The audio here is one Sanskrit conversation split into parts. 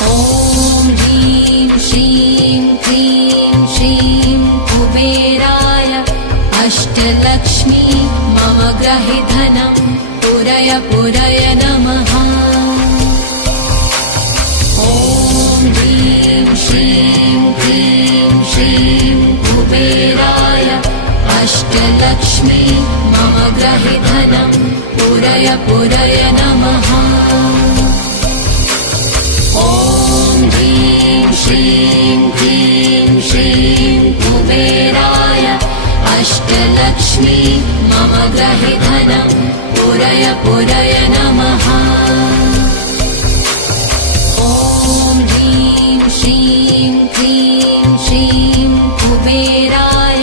ॐ ह्रीं श्रीं क्लीं श्रीं कुबेराय अष्टलक्ष्मी मम ग्रहे धनं पुरय पुरय नमः। ॐ ह्रीं श्रीं क्लीं श्रीं कुबेराय अष्टलक्ष्मी मम ग्रहे धनं पुरय पुरय नमः। ॐ ह्रीं श्रीं क्लीं श्रीं कुबेराय अष्टलक्ष्मी मम ग्रहे धनं पुरय पुरय नमः। ॐ ह्रीं श्रीं क्लीं श्रीं कुबेराय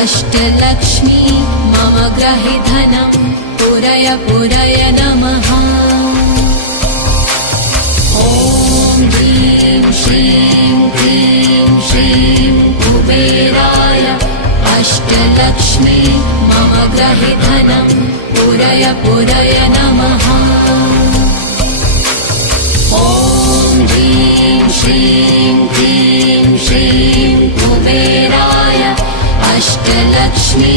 अष्टलक्ष्मी मम ग्रहे धनं पुरय पुरय नमः। ॐ ह्रीं श्रीं क्लीं श्रीं कुबेराय अष्टलक्ष्मी मम ग्रहे धनं पुरय पुरय नमः। ॐ ह्रीं श्रीं क्लीं श्रीं कुबेराय अष्टलक्ष्मी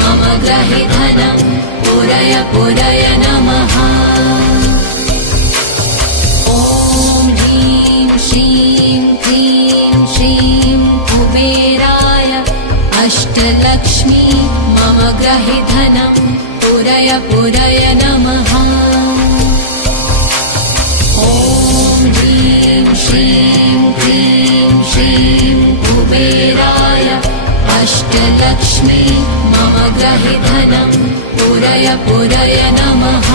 मम ग्रहे धनं पुरय पुरय नमः। ॐ ह्रीं श्रीं क्लीं श्रीं कुबेराय अष्टलक्ष्मी मम ग्रहे धनं पुरय पुरय नमः। ॐ ह्रीं श्रीं क्लीं श्रीं कुबेराय अष्टलक्ष्मी मम ग्रहे धनं पुरय पुरय नमः।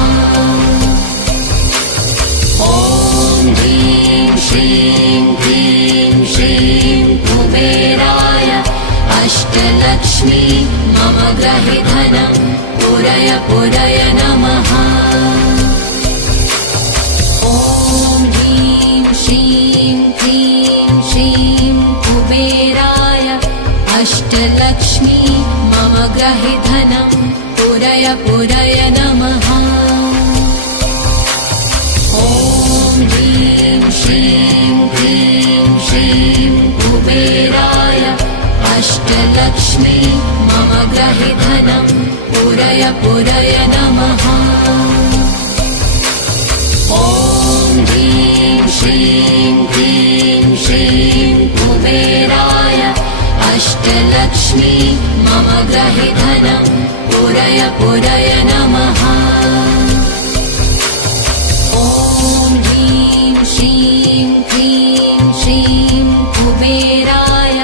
ॐ ह्रीं श्रीं क्लीं श्रीं कुबेराय अष्टलक्ष्मी मम ग्रहे धनं पुरय पुरय नमः। ॐ ह्रीं श्रीं क्लीं श्रीं कुबेराय अष्टलक्ष्मी मम ग्रहे धनं पुरय पुरय नमः। ॐ ह्रीं श्रीं क्लीं श्रीं कुबेराय अष्टलक्ष्मी मम ग्रहे धनं पुरय पुरय नमः। ॐ ह्रीं श्रीं क्लीं श्रीं कुबेराय अष्टलक्ष्मी मम ग्रहे धनं पुरय पुरय नमः। ॐ ह्रीं श्रीं क्लीं श्रीं कुबेराय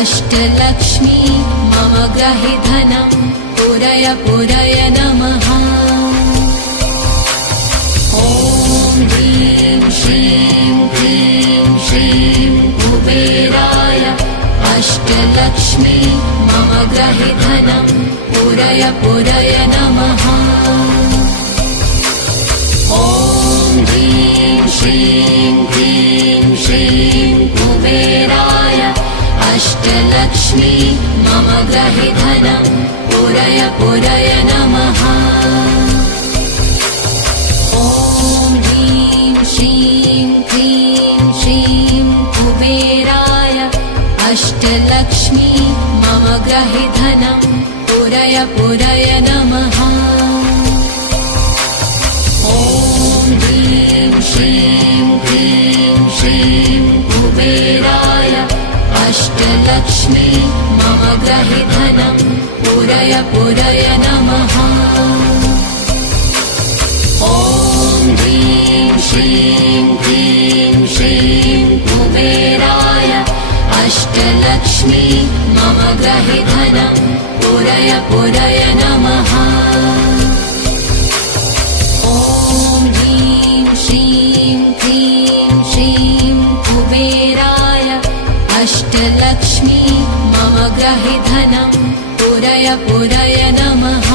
अष्टलक्ष्मी मम ग्रहे धनं पुरय पुरय नमः। ॐ ह्रीं श्रीं क्लीं श्रीं कुबेराय अष्टलक्ष्मी मम ग्रहे धनं पुरय पुरय नमः। ॐ ह्रीं श्रीं क्लीं श्रीं कुबेराय अष्टलक्ष्मी मम ग्रहे धनं पुरय पुरय नमः। ॐ ह्रीं श्रीं क्लीं श्रीं कुबेराय अष्टलक्ष्मी मम ग्रहे धनं पुरय पुरय नमः। ॐ ह्रीं श्रीं क्लीं श्रीं कुबेराय अष्टलक्ष्मी मम ग्रहे धनं पुरय पुरय नमः। ॐ ह्रीं श्रीं क्लीं श्रीं कुबेराय अष्टलक्ष्मी मम ग्रहे धनं पुरय पुरय नमः। ॐ ह्रीं श्रीं क्लीं श्रीं कुबेराय अष्टलक्ष्मी मम ग्रहे धनं पुरय पुरय नमः।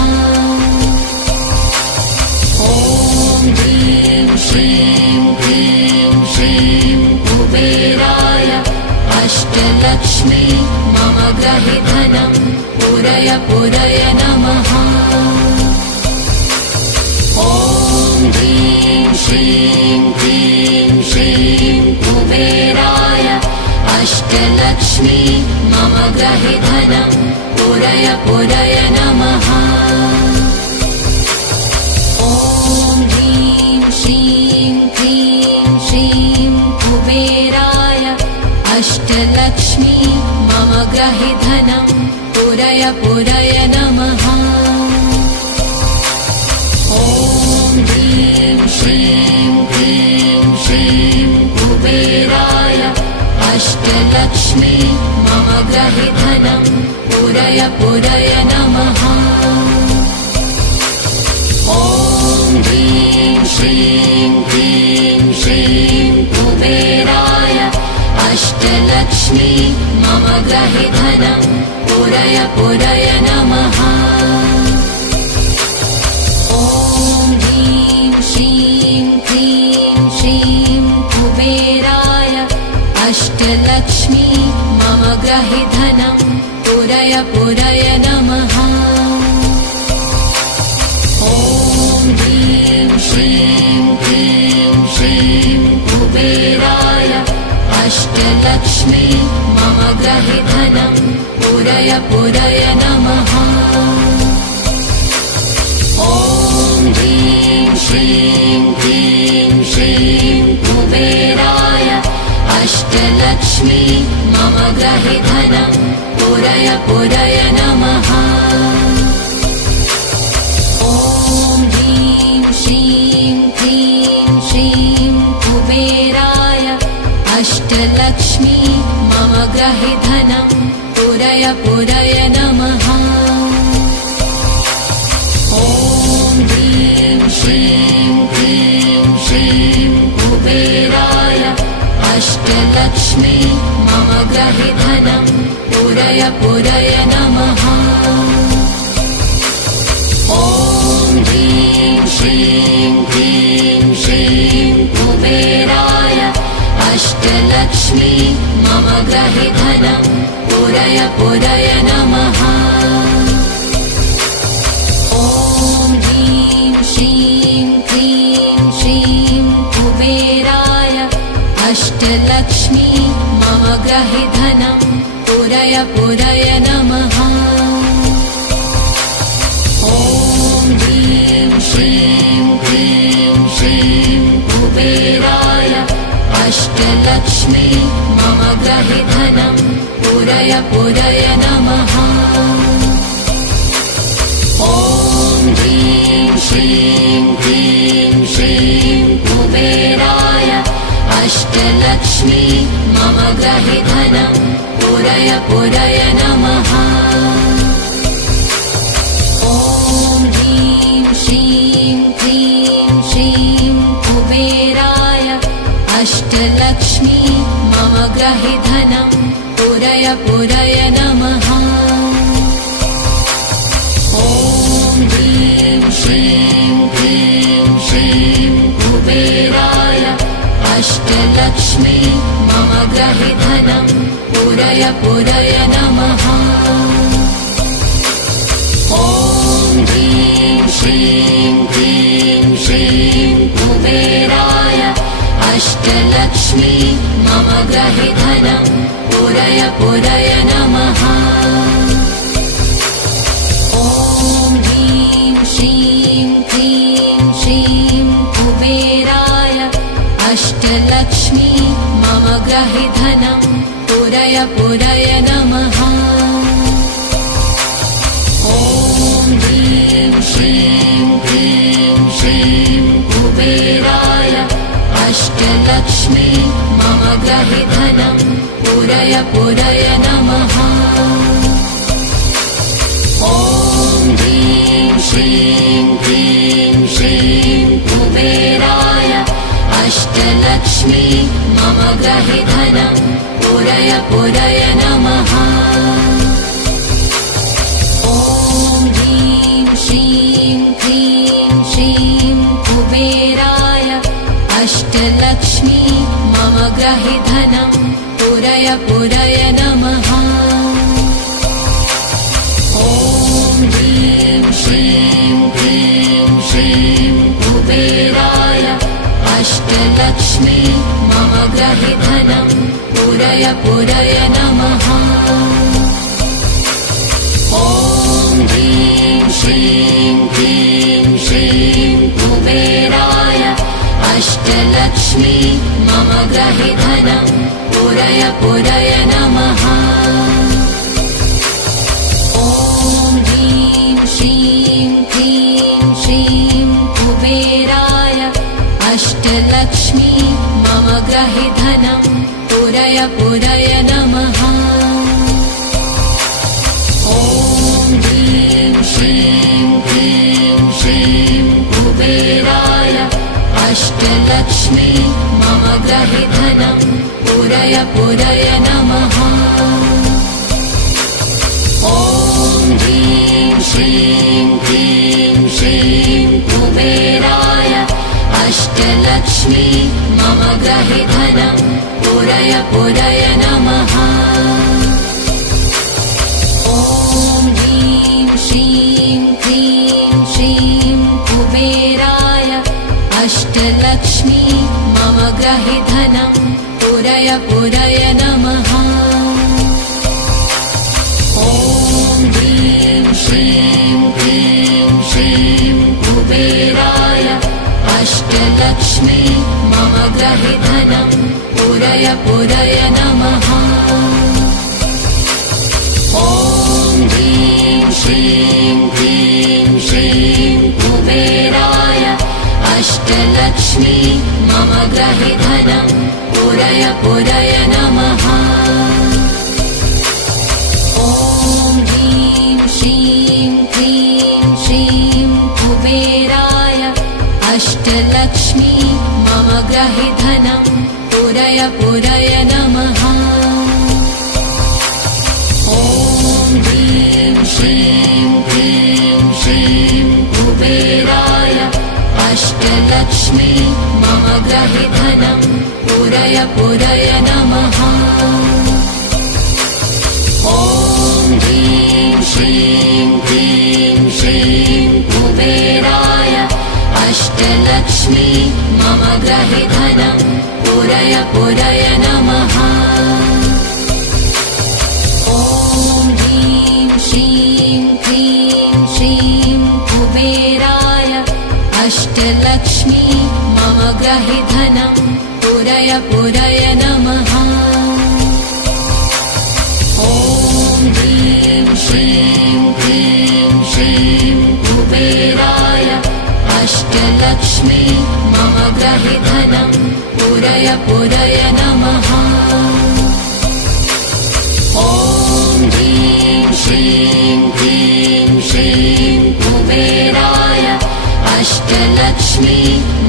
ॐ ह्रीं श्रीं क्लीं श्रीं कुबेराय अष्टलक्ष्मी मम ग्रहे धनं पुरय पुरय नमः। ॐ ह्रीं श्रीं क्लीं श्रीं अष्टलक्ष्मी मम ग्रहे धनं पूरय पूरय नमः। ॐ ह्रीं श्रीं क्लीं श्रीं कुबेराय अष्टलक्ष्मी मम ग्रहे धनं पूरय पूरय नमः। ॐ ह्रीं श्रीं क्लीं श्रीं कुबेराय अष्टलक्ष्मी मम ग्रहे धनं पूरय पूरय नमः। ॐ ह्रीं श्रीं क्लीं श्रीं कुबेराय अष्टलक्ष्मी मम ग्रहे धनं पूरय पूरय नमः। ॐ ह्रीं श्रीं क्लीं श्रीं कुबेराय अष्टलक्ष्मी मम ग्रहे धनं पूरय पूरय नमः। ॐ ह्रीं श्रीं क्लीं श्रीं कुबेराय अष्टलक्ष्मी मम ग्रहे धनं पूरय पूरय नमः। ॐ ह्रीं श्रीं क्लीं श्रीं कुबेराय अष्टलक्ष्मी मम ग्रहे धनं पूरय पूरय नमः। ॐ ह्रीं श्रीं क्लीं श्रीं कुबेराय अष्टलक्ष्मी मम ग्रहे धनं पूरय पूरय नमः। ॐ ह्रीं श्रीं क्लीं श्रीं कुबेराय अष्टलक्ष्मी मम ग्रहे धनं पूरय पूरय नमः। ॐ ह्रीं श्रीं क्लीं श्रीं कुबेराय अष्टलक्ष्मी मम ग्रहे धनं पूरय पूरय नमः। ॐ ह्रीं श्रीं क्लीं श्रीं कुबेराय अष्टलक्ष्मी मम ग्रहे धनं पूरय पूरय नमः। ॐ ह्रीं श्रीं क्लीं श्रीं कुबेराय अष्टलक्ष्मी मम ग्रहे धनं पूरय पूरय नमः। ॐ ह्रीं श्रीं क्लीं श्रीं कुबेराय अष्टलक्ष्मी मम ग्रहे धनं पूरय पूरय नमः। ॐ ह्रीं श्रीं क्लीं श्रीं कुबेराय अष्टलक्ष्मी मम ग्रहे धनं पूरय पूरय नमः। ॐ ह्रीं श्रीं क्लीं श्रीं कुबेराय अष्टलक्ष्मी मम ग्रहे धनं पूरय पूरय नमः। ॐ ह्रीं श्रीं क्लीं श्रीं कुबेराय अष्टलक्ष्मी मम ग्रहे धनं पूरय पूरय नमः। ॐ ह्रीं श्रीं क्लीं श्रीं कुबेराय अष्टलक्ष्मी मम ग्रहे धनं पूरय पूरय नमः। ॐ ह्रीं श्रीं क्लीं श्रीं कुबेराय अष्टलक्ष्मी मम ग्रहे धनं पूरय पूरय नमः। ॐ ह्रीं श्रीं क्लीं श्रीं कुबेराय अष्टलक्ष्मी मम ग्रहे धनं पूरय पूरय नमः। ॐ ह्रीं श्रीं क्लीं श्रीं कुबेराय अष्टलक्ष्मी मम ग्रहे धनं पूरय पूरय नमः। ॐ ह्रीं श्रीं क्लीं श्रीं कुबेराय अष्टलक्ष्मी मम ग्रहे धनं पूरय पूरय नमः। अष्टलक्ष्मी मम ग्रहे धनं पूरय पूरय नमः। ॐ ह्रीं श्रीं क्लीं श्रीं कुबेराय अष्टलक्ष्मी मम ग्रहे धनं पूरय पूरय नमः। ॐ ह्रीं श्रीं क्लीं श्रीं कुबेराय अष्टलक्ष्मी मम ग्रहे धनं पूरय पूरय नमः। ॐ ह्रीं श्रीं क्लीं श्रीं कुबेराय अष्टलक्ष्मी मम ग्रहे धनं पूरय पूरय नमः। ॐ ह्रीं श्रीं क्लीं श्रीं कुबेराय अष्टलक्ष्मी मम ग्रहे धनं पूरय पूरय नमः। ॐ ह्रीं श्रीं क्लीं श्रीं कुबेराय अष्टलक्ष्मी मम ग्रहे धनं पूरय पूरय नमः। ॐ ह्रीं श्रीं क्लीं श्रीं कुबेराय अष्टलक्ष्मी मम ग्रहे धनं पूरय पूरय नमः। ॐ ह्रीं श्रीं क्लीं श्रीं कुबेराय अष्टलक्ष्मी मम ग्रहे धनं पूरय पूरय नमः। ॐ ह्रीं श्रीं क्लीं श्रीं कुबेराय अष्टलक्ष्मी मम ग्रहे धनं पूरय पूरय नमः। ॐ ह्रीं श्रीं क्लीं श्रीं कुबेराय अष्टलक्ष्मी मम ग्रहे धनं पूरय पूरय नमः। ॐ ह्रीं श्रीं क्लीं श्रीं कुबेराय अष्टलक्ष्मी मम ग्रहे धनं पूरय पूरय नमः। ॐ ह्रीं श्रीं क्लीं श्रीं कुबेराय अष्टलक्ष्मी मम ग्रहे धनं पूरय पूरय नमः। ॐ ह्रीं श्रीं क्लीं श्रीं कुबेराय अष्टलक्ष्मी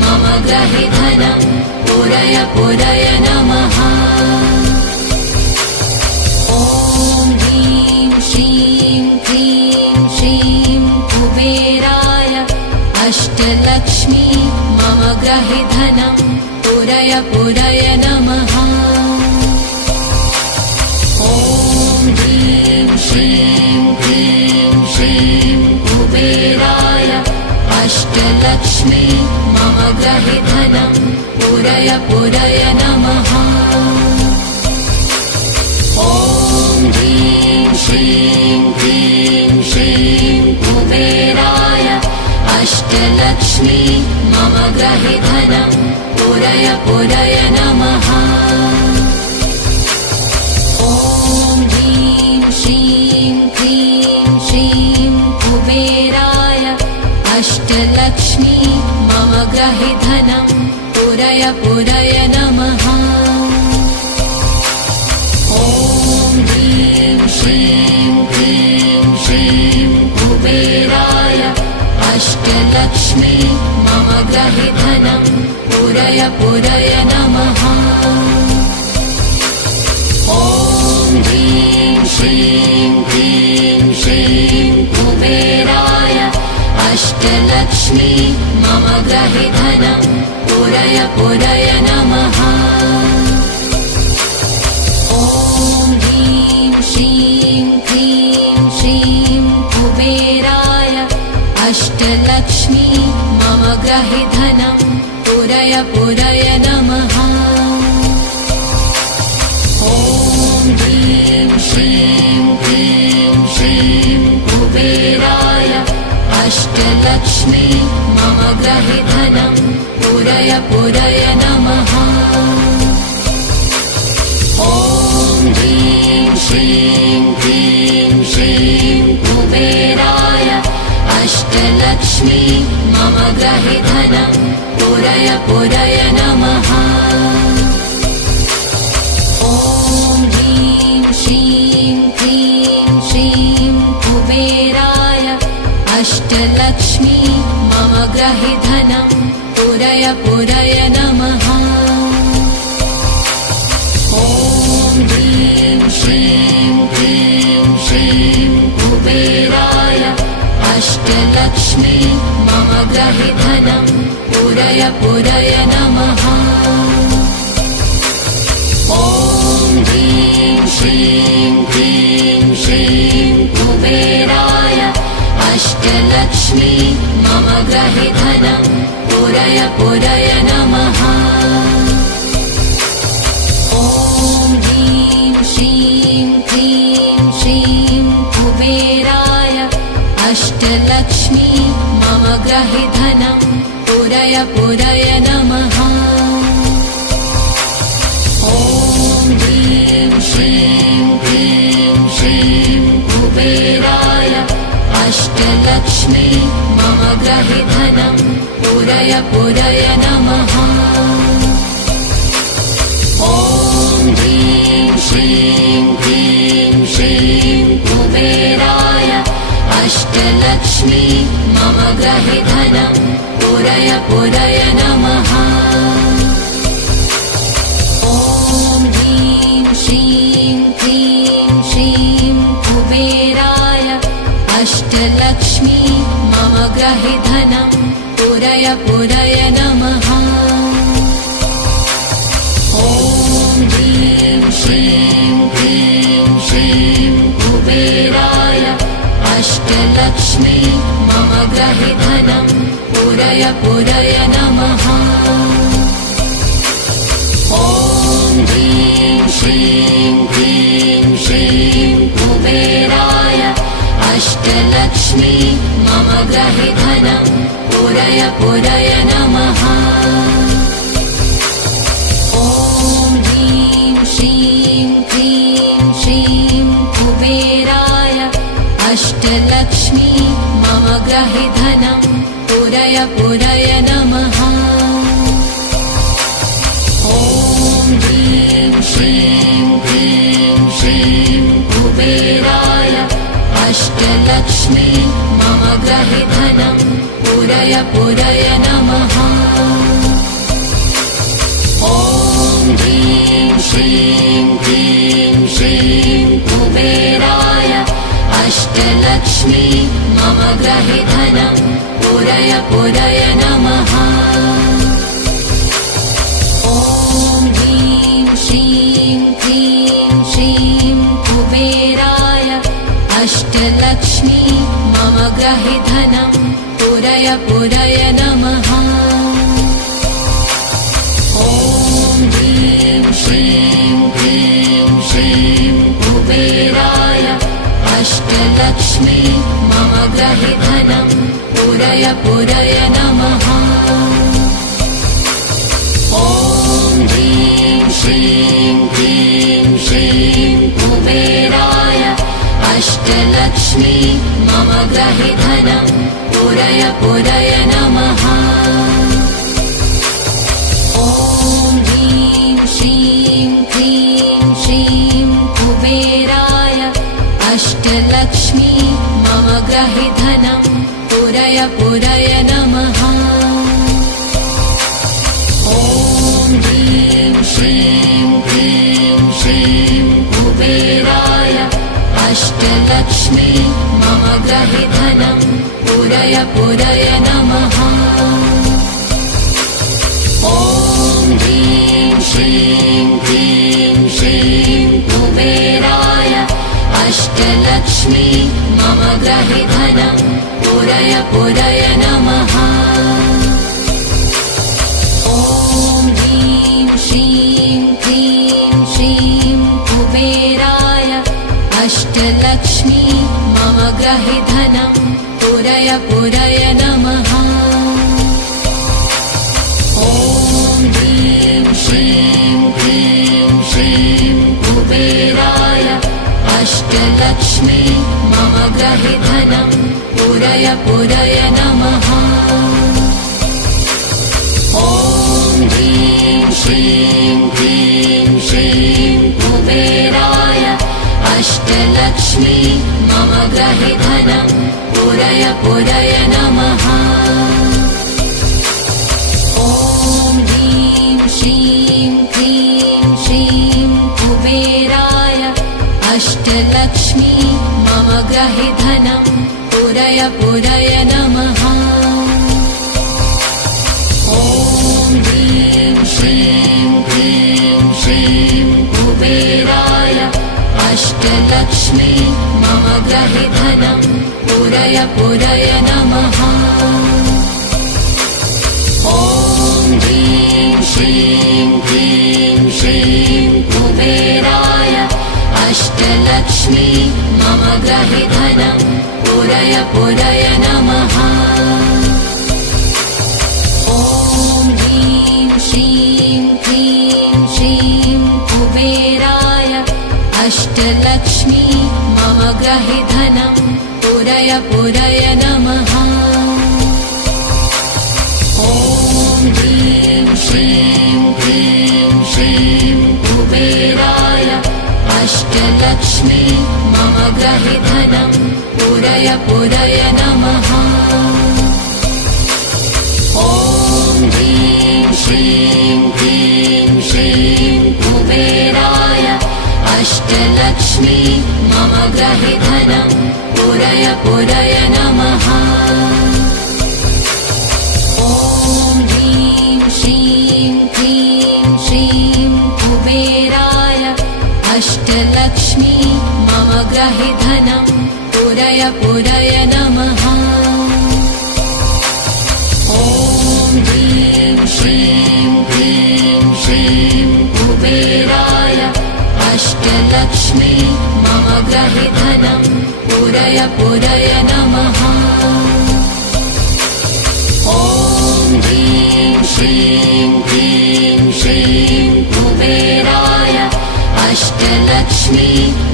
मम ग्रहे धनं पूरय पूरय नमः। ॐ ह्रीं श्रीं क्लीं श्रीं कुबेराय अष्टलक्ष्मी मम ग्रहे धनं पूरय पूरय नमः। ॐ ह्रीं श्रीं क्लीं श्रीं कुबेराय अष्टलक्ष्मी मम ग्रहे धनं पूरय पूरय नमः। ॐ ह्रीं श्रीं क्लीं श्रीं कुबेराय अष्टलक्ष्मी मम ग्रहे धनं पूरय पूरय नमः। ॐ ह्रीं श्रीं क्लीं श्रीं कुबेराय अष्टलक्ष्मी मम ग्रहे धनं पूरय पूरय नमः। ॐ ह्रीं श्रीं क्लीं श्रीं कुबेराय अष्टलक्ष्मी मम ग्रहे धनं पूरय पूरय नमः। ॐ ह्रीं श्रीं क्लीं श्रीं कुबेराय अष्टलक्ष्मी मम ग्रहे धनं पूरय पूरय नमः। ॐ ह्रीं श्रीं क्लीं श्रीं कुबेराय अष्टलक्ष्मी मम ग्रहे धनं पूरय पूरय नमः। ॐ ह्रीं श्रीं क्लीं श्रीं कुबेराय अष्टलक्ष्मी मम ग्रहे धनं पूरय पुरय पुरय नमः। ॐ ह्रीं श्रीं क्लीं श्रीं कुबेराय अष्टलक्ष्मी मम गृहे धनं पुरय पुरय नमः। ॐ ह्रीं श्रीं क्लीं श्रीं कुबेराय अष्टलक्ष्मी मम गृहे धनं पुरय पुरय नमः। ॐ ह्रीं श्रीं क्लीं श्रीं कुबेराय अष्टलक्ष्मी मम गृहे धनं पुरय पुरय नमः। ॐ ह्रीं श्रीं क्लीं श्रीं कुबेराय अष्टलक्ष्मी मम गृहे धनं पुरय पुरय नमः। ॐ ह्रीं श्रीं क्लीं श्रीं कुबेराय अष्टलक्ष्मी मम गृहे धनं पुरय पुरय नमः। ॐ ह्रीं श्रीं क्लीं श्रीं कुबेराय अष्टलक्ष्मी मम गृहे धनं पुरय पुरय नमः। ॐ ह्रीं श्रीं क्लीं श्रीं कुबेराय अष्टलक्ष्मी मम गृहे धनं पुरय पुरय नमः। ॐ ह्रीं श्रीं क्लीं श्रीं कुबेराय अष्टलक्ष्मी मम गृहे धनं पुरय पुरय नमः। ॐ ह्रीं श्रीं क्लीं श्रीं कुबेराय अष्टलक्ष्मी मम गृहे धनं पुरय पुरय नमः। ॐ ह्रीं श्रीं क्लीं श्रीं कुबेराय अष्टलक्ष्मी मम गृहे धनं पुरय पुरय नमः। ॐ ह्रीं श्रीं क्लीं श्रीं कुबेराय अष्टलक्ष्मी मम गृहे धनं पुरय पुरय नमः। ॐ ह्रीं श्रीं क्लीं श्रीं कुबेराय अष्टलक्ष्मी मम गृहे धनं पुरय पुरय नमः। ॐ ह्रीं श्रीं क्लीं श्रीं कुबेराय अष्टलक्ष्मी मम गृहे धनं पुरय पुरय नमः। ॐ ह्रीं श्रीं क्लीं श्रीं कुबेराय अष्टलक्ष्मी मम गृहे धनं पुरय पुरय नमः। ॐ ह्रीं श्रीं क्लीं श्रीं कुबेराय अष्टलक्ष्मी मम गृहे धनं पुरय पुरय नमः। ॐ ह्रीं श्रीं क्लीं श्रीं कुबेराय अष्टलक्ष्मी मम गृहे धनं पुरय पुरय नमः। ॐ ह्रीं श्रीं क्लीं श्रीं कुबेराय अष्टलक्ष्मी मम गृहे धनं पुरय पुरय नमः। ॐ ह्रीं श्रीं क्लीं श्रीं कुबेराय अष्टलक्ष्मी मम गृहे धनं पुरय पुरय नमः। ॐ ह्रीं श्रीं क्लीं श्रीं कुबेराय अष्टलक्ष्मी मम गृहे धनं पुरय पुरय नमः। ॐ ह्रीं श्रीं क्लीं श्रीं कुबेराय अष्टलक्ष्मी मम गृहे धनं पुरय पुरय नमः। ॐ ग्रहि धनं पूरय पूरय नमः। ॐ ह्रीं श्रीं क्लीं श्रीं कुबेराय अष्टलक्ष्मी मम ग्रहि धनं पूरय पूरय नमः। ॐ ह्रीं श्रीं क्लीं श्रीं कुबेराय अष्टलक्ष्मी मम ग्रहि धनं पूरय पूरय नमः। ॐ ह्रीं श्रीं क्लीं श्रीं कुबेराय अष्टलक्ष्मी मम ग्रहि धनं पूरय पूरय नमः। ॐ ह्रीं श्रीं क्लीं श्रीं कुबेराय अष्टलक्ष्मी मम ग्रहि धनं पूरय पूरय नमः। ॐ ह्रीं श्रीं क्लीं श्रीं कुबेराय अष्टलक्ष्मी मम ग्रहि धनं पूरय पूरय नमः। ॐ ह्रीं श्रीं क्लीं श्रीं कुबेराय अष्टलक्ष्मी मम ग्रहि धनं पूरय पूरय नमः। ॐ ह्रीं श्रीं क्लीं श्रीं कुबेराय अष्टलक्ष्मी मम ग्रहि धनं पूरय पूरय नमः। ॐ ह्रीं श्रीं क्लीं श्रीं कुबेराय अष्टलक्ष्मी मम ग्रहि धनं पूरय पूरय नमः। ॐ ह्रीं श्रीं क्लीं श्रीं कुबेराय अष्टलक्ष्मी मम ग्रहि धनं पूरय पूरय नमः। ॐ ह्रीं श्रीं क्लीं श्रीं कुबेराय अष्टलक्ष्मी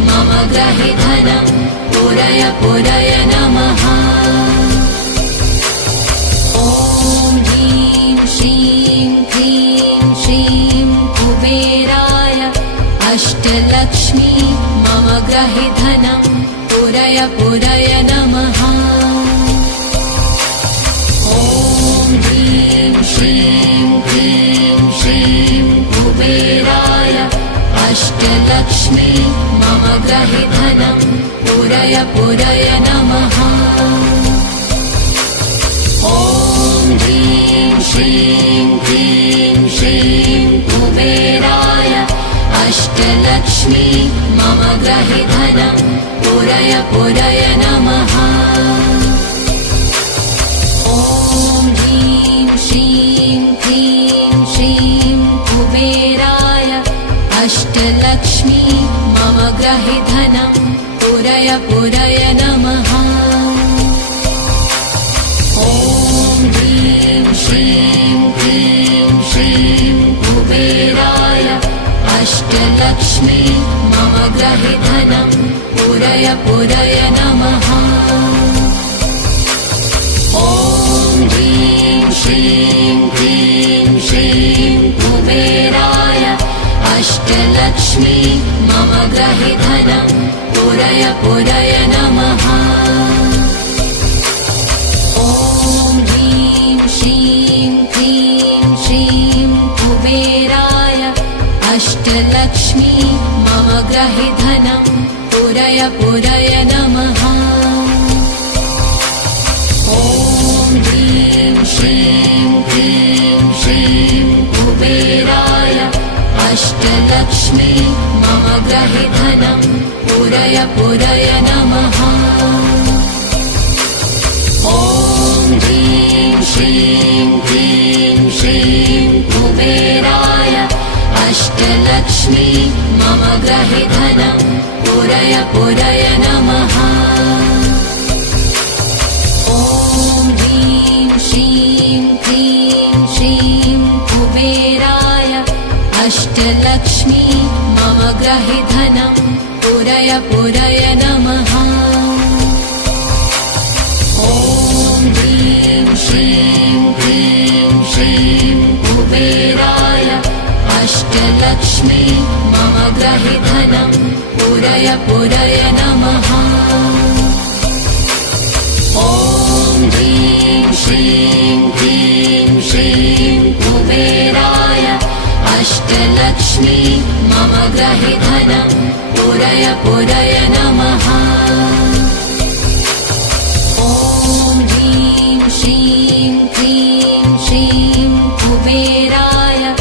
मम ग्रहि धनं पूरय पूरय नमः। ॐ ह्रीं श्रीं क्लीं श्रीं कुबेराय अष्टलक्ष्मी मम ग्रहि धनं पूरय पूरय नमः। ॐ ह्रीं श्रीं क्लीं श्रीं कुबेराय अष्टलक्ष्मी मम ग्रहि धनं पूरय पूरय नमः। ॐ ह्रीं श्रीं क्लीं श्रीं कुबेराय अष्टलक्ष्मी मम ग्रहि धनं पूरय पूरय नमः। ॐ ह्रीं श्रीं क्लीं श्रीं कुबेराय अष्टलक्ष्मी मम ग्रहि धनं पूरय पूरय नमः। ॐ ह्रीं श्रीं क्लीं श्रीं कुबेराय अष्टलक्ष्मी मम ग्रहि धनं पूरय पूरय नमः। ॐ ह्रीं श्रीं क्लीं श्रीं कुबेराय अष्टलक्ष्मी मम ग्रहि धनं पूरय पूरय नमः। ॐ ह्रीं श्रीं क्लीं श्रीं कुबेराय अष्टलक्ष्मी मम ग्रहि धनं पूरय पूरय नमः। ॐ ह्रीं श्रीं क्लीं श्रीं कुबेराय अष्टलक्ष्मी मम ग्रहि धनं पूरय पूरय नमः। ॐ ह्रीं श्रीं क्लीं श्रीं कुबेराय अष्टलक्ष्मी मम ग्रहि धनं पूरय पूरय नमः। ॐ ह्रीं श्रीं क्लीं श्रीं कुबेराय अष्टलक्ष्मी मम ग्रहि धनं पूरय पूरय नमः। अष्टलक्ष्मी मम ग्रहे धनं पूरय पूरय नमः। ॐ ह्रीं श्रीं क्लीं श्रीं कुबेराय अष्टलक्ष्मी मम ग्रहे धनं पूरय पूरय नमः। ॐ ह्रीं श्रीं क्लीं श्रीं कुबेराय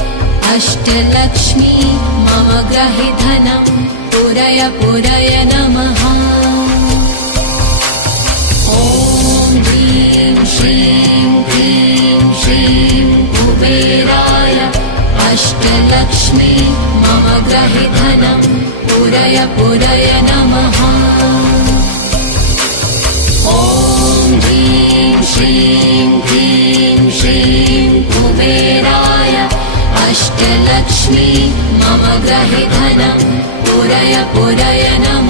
अष्टलक्ष्मी मम ग्रहे धनं पूरय पूरय नमः। ॐ ह्रीं श्रीं क्लीं श्रीं कुबेराय अष्टलक्ष्मी मम ग्रहे धनं पूरय पूरय नमः। ॐ ह्रीं श्रीं क्लीं श्रीं कुबेराय अष्टलक्ष्मी मम ग्रहे धनं पूरय पूरय नमः।